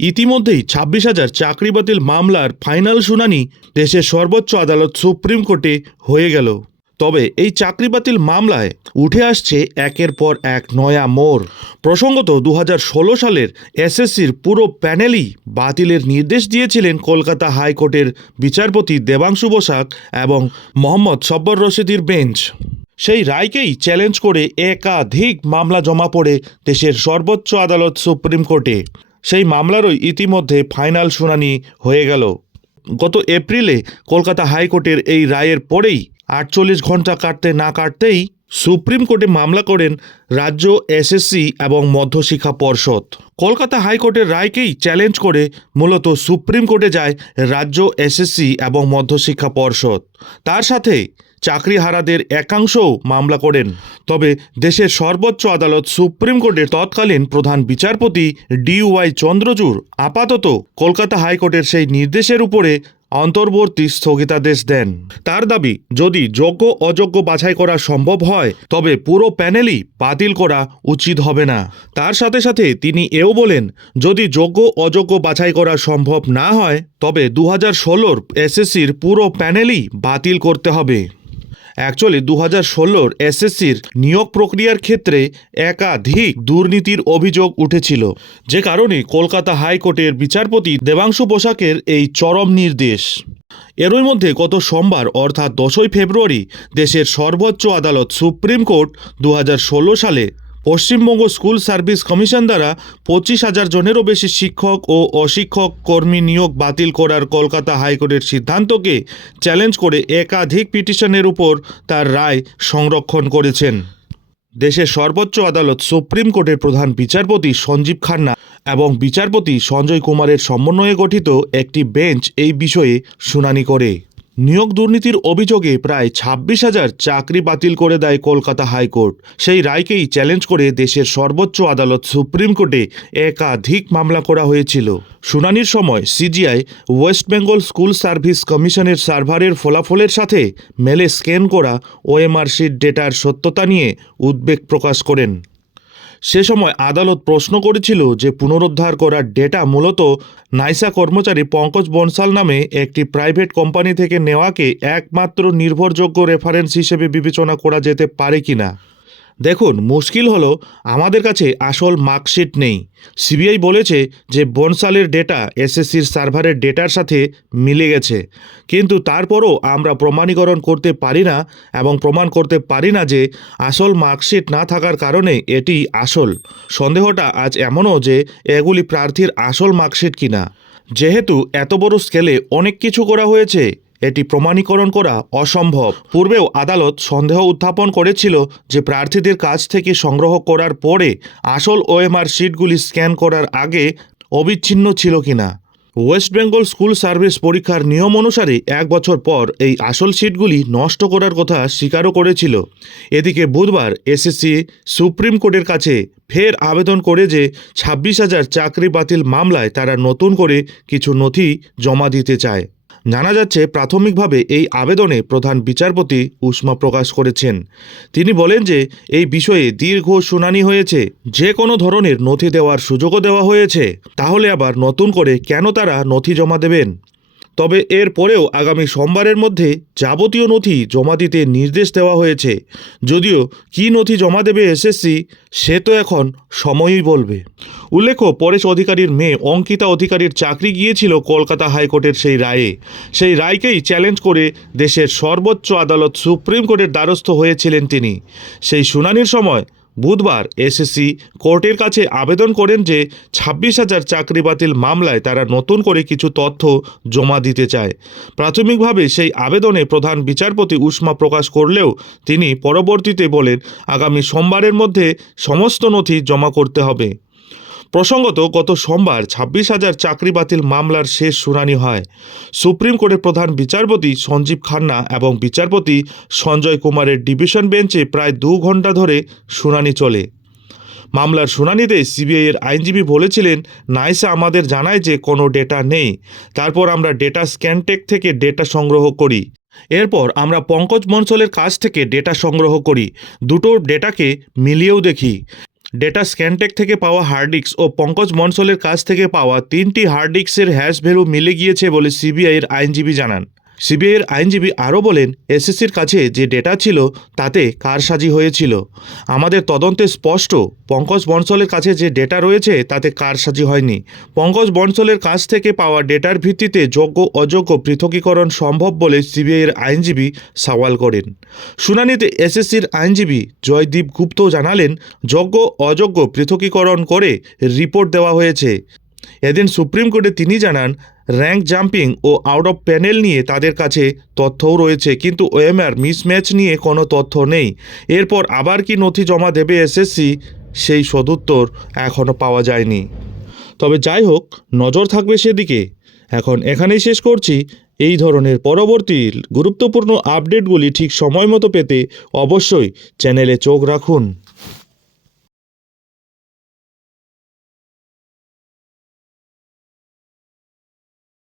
ইতিমধ্যেই ছাব্বিশ হাজার চাকরি বাতিল মামলার ফাইনাল শুনানি দেশের সর্বোচ্চ আদালত সুপ্রিম কোর্টে হয়ে গেল। তবে এই চাকরি বাতিল মামলায় উঠে আসছে একের পর এক নয়া মোড়। প্রসঙ্গত দু হাজার ষোলো সালের এসএসসির পুরো প্যানেলই বাতিলের নির্দেশ দিয়েছিলেন কলকাতা হাইকোর্টের বিচারপতি দেবাংশু বসাক এবং মোহাম্মদ সব্বর রশিদির বেঞ্চ। সেই রায়কেই চ্যালেঞ্জ করে একাধিক মামলা জমা পড়ে দেশের সর্বোচ্চ আদালত সুপ্রিম কোর্টে। সেই মামলারই ইতিমধ্যে ফাইনাল শুনানি হয়ে গেল। গত এপ্রিলে কলকাতা হাইকোর্টের এই রায়ের পরেই আটচল্লিশ ঘণ্টা কাটতে না কাটতেই সুপ্রিম কোর্টে মামলা করেন রাজ্য এসএসসি এবং মধ্যশিক্ষা পর্ষদ। কলকাতা হাইকোর্টের রায়কেই চ্যালেঞ্জ করে মূলত সুপ্রিম কোর্টে যায় রাজ্য এসএসসি এবং মধ্যশিক্ষা পর্ষদ। তার সাথে চাকরিহারাদের একাংশও মামলা করেন। তবে দেশের সর্বোচ্চ আদালত সুপ্রিম কোর্টের তৎকালীন প্রধান বিচারপতি ডি ওয়াই চন্দ্রচূড় আপাতত কলকাতা হাইকোর্টের সেই নির্দেশের উপরে অন্তর্বর্তী স্থগিতাদেশ দেন। তার দাবি, যদি যোগ্য অযোগ্য বাছাই করা সম্ভব হয়, তবে পুরো প্যানেলই বাতিল করা উচিত হবে না। তার সাথে সাথে তিনি এও বলেন, যদি যোগ্য অযোগ্য বাছাই করা সম্ভব না হয়, তবে দু হাজার ষোলোর এসএসসির পুরো প্যানেলই বাতিল করতে হবে। অ্যাকচুয়ালি দু হাজার ষোলোর এসএসসির নিয়োগ প্রক্রিয়ার ক্ষেত্রে একাধিক দুর্নীতির অভিযোগ উঠেছিল। যে কারণে কলকাতা হাইকোর্টের বিচারপতি দেবাংশু পোশাকের এই চরম নির্দেশ। এরই মধ্যে গত সোমবার, অর্থাৎ দশই ফেব্রুয়ারি, দেশের সর্বোচ্চ আদালত সুপ্রিম কোর্ট দু হাজার ষোলো সালে পশ্চিমবঙ্গ স্কুল সার্ভিস কমিশন দ্বারা পঁচিশ হাজার জনেরও বেশি শিক্ষক ও অশিক্ষক কর্মী নিয়োগ বাতিল করার কলকাতা হাইকোর্টের সিদ্ধান্তকে চ্যালেঞ্জ করে একাধিক পিটিশনের উপর তার রায় সংরক্ষণ করেছেন। দেশের সর্বোচ্চ আদালত সুপ্রিম কোর্টের প্রধান বিচারপতি সঞ্জীব খান্না এবং বিচারপতি সঞ্জয় কুমারের সমন্বয়ে গঠিত একটি বেঞ্চ এই বিষয়ে শুনানি করে। নিয়োগ দুর্নীতির অভিযোগে প্রায় ছাব্বিশ হাজার চাকরি বাতিল করে দেয় কলকাতা হাইকোর্ট। সেই রায়কেই চ্যালেঞ্জ করে দেশের সর্বোচ্চ আদালত সুপ্রিম কোর্টে একাধিক মামলা করা হয়েছিল। শুনানির সময় CJI, West Bengal school service কমিশনের সার্ভারের ফলাফলের সাথে মেলে স্ক্যান করা ওএমআরসির ডেটার সত্যতা নিয়ে উদ্বেগ প্রকাশ করেন। সে সময় আদালত প্রশ্ন করেছিল যে পুনরুদ্ধার করা ডেটা মূলত নাইসা কর্মচারী পঙ্কজ বনসাল নামে একটি প্রাইভেট কোম্পানি থেকে নেওয়াকে একমাত্র নির্ভরযোগ্য রেফারেন্স হিসেবে বিবেচনা করা যেতে পারে কিনা। দেখুন, মুশকিল হলো আমাদের কাছে আসল মার্কশিট নেই। সিবিআই বলেছে যে বনসালের ডেটা এসএসসির সার্ভারের ডেটার সাথে মিলে গেছে। কিন্তু তারপরও আমরা প্রমাণীকরণ করতে পারি না এবং প্রমাণ করতে পারি না যে আসল মার্কশিট না থাকার কারণে এটি আসল। সন্দেহটা আজ এমনও যে এগুলি প্রার্থীর আসল মার্কশিট কিনা। যেহেতু এত বড় স্কেলে অনেক কিছু করা হয়েছে। এটি প্রমাণীকরণ করা অসম্ভব। পূর্বেও আদালত সন্দেহ উত্থাপন করেছিল যে প্রার্থীদের কাছ থেকে সংগ্রহ করার পরে আসল ওএমআর শিটগুলি স্ক্যান করার আগে অবিচ্ছিন্ন ছিল কিনা। ওয়েস্ট বেঙ্গল স্কুল সার্ভিস পরীক্ষার নিয়ম অনুসারে এক বছর পর এই আসল সিটগুলি নষ্ট করার কথা স্বীকারও করেছিল। এদিকে বুধবার এসএসসি সুপ্রিম কোর্টের কাছে ফের আবেদন করে যে ছাব্বিশ হাজার চাকরি বাতিল মামলায় তারা নতুন করে কিছু নথি জমা দিতে চায়। জানা যাচ্ছে প্রাথমিকভাবে এই আবেদনে প্রধান বিচারপতি উষ্মা প্রকাশ করেছেন। তিনি বলেন যে এই বিষয়ে দীর্ঘ শুনানি হয়েছে, যে কোনো ধরনের নথি দেওয়ার সুযোগও দেওয়া হয়েছে। তাহলে আবার নতুন করে কেন তারা নথি জমা দেবেন? তবে এর পরেও আগামী সোমবারের মধ্যে যাবতীয় নথি জমা দিতে নির্দেশ দেওয়া হয়েছে। যদিও কী নথি জমা দেবে এসএসসি সে তো এখন সময়ই বলবে। উল্লেখ্য, পরেশ অধিকারীর মেয়ে অঙ্কিতা অধিকারীর চাকরি গিয়েছিল কলকাতা হাইকোর্টের সেই রায়ে। সেই রায়কেই চ্যালেঞ্জ করে দেশের সর্বোচ্চ আদালত সুপ্রিম কোর্টের দ্বারস্থ হয়েছিলেন তিনি। সেই শুনানির সময় বুধবার এসএসসি কোর্টের কাছে আবেদন করেন যে ছাব্বিশ হাজার চাকরি বাতিল মামলায় তারা নতুন করে কিছু তথ্য জমা দিতে চায়। প্রাথমিকভাবে সেই আবেদনে প্রধান বিচারপতি উষ্মা প্রকাশ করলেও তিনি পরবর্তীতে বলেন, আগামী সোমবারের মধ্যে সমস্ত নথি জমা করতে হবে। প্রসঙ্গত, গত সোমবার ছাব্বিশ হাজার চাকরি বাতিল মামলার শেষ শুনানি হয়। সুপ্রিম কোর্টের প্রধান বিচারপতি সঞ্জীব খান্না এবং বিচারপতি সঞ্জয় কুমারের ডিভিশন বেঞ্চে প্রায় দু ঘণ্টা ধরে শুনানি চলে। মামলার শুনানিতে সিবিআইয়ের আইনজীবী বলেছিলেন, নাইসা আমাদের জানায় যে কোনো ডেটা নেই। তারপর আমরা ডেটা স্ক্যানটেক থেকে ডেটা সংগ্রহ করি। এরপর আমরা পঙ্কজ মনসলের কাছ থেকে ডেটা সংগ্রহ করি। দুটো ডেটাকে মিলিয়েও দেখি। ডেটা স্ক্যানটেক থেকে পাওয়া হার্ডিক্স ও পঙ্কজ মনসলের কাছ থেকে পাওয়া তিনটি হার্ডিক্সের হ্যাশ ভ্যালু মিলে গিয়েছে বলে সিবিআইয়ের আইনজীবী জানান। সিবিআইয়ের আইনজীবী আরও বলেন, এসএসসির কাছে যে ডেটা ছিল তাতে কারসাজি হয়েছিল। আমাদের তদন্তে স্পষ্ট, পঙ্কজ বনসলের কাছে যে ডেটা রয়েছে তাতে কারসাজি হয়নি। পঙ্কজ বনসলের কাছ থেকে পাওয়া ডেটার ভিত্তিতে যোগ্য অযোগ্য পৃথকীকরণ সম্ভব বলে সিবিআইয়ের আইনজীবী সওয়াল করেন। শুনানিতে এসএসসির আইনজীবী জয়দীপ গুপ্ত জানালেন, যোগ্য অযোগ্য পৃথকীকরণ করে রিপোর্ট দেওয়া হয়েছে। এদিন সুপ্রিম কোর্টে তিনি জানান র্যাঙ্ক জাম্পিং ও আউট অফ প্যানেল নিয়ে তাদের কাছে তথ্যও রয়েছে, কিন্তু ওএমআর মিসম্যাচ নিয়ে কোনো তথ্য নেই। এরপর আবার কি নথি জমা দেবে এসএসসি, সেই সদুত্তর এখনও পাওয়া যায়নি। তবে যাই হোক, নজর থাকবে সেদিকে। এখন এখানেই শেষ করছি। এই ধরনের পরবর্তী গুরুত্বপূর্ণ আপডেটগুলি ঠিক সময় মতো পেতে অবশ্যই চ্যানেলে চোখ রাখুন।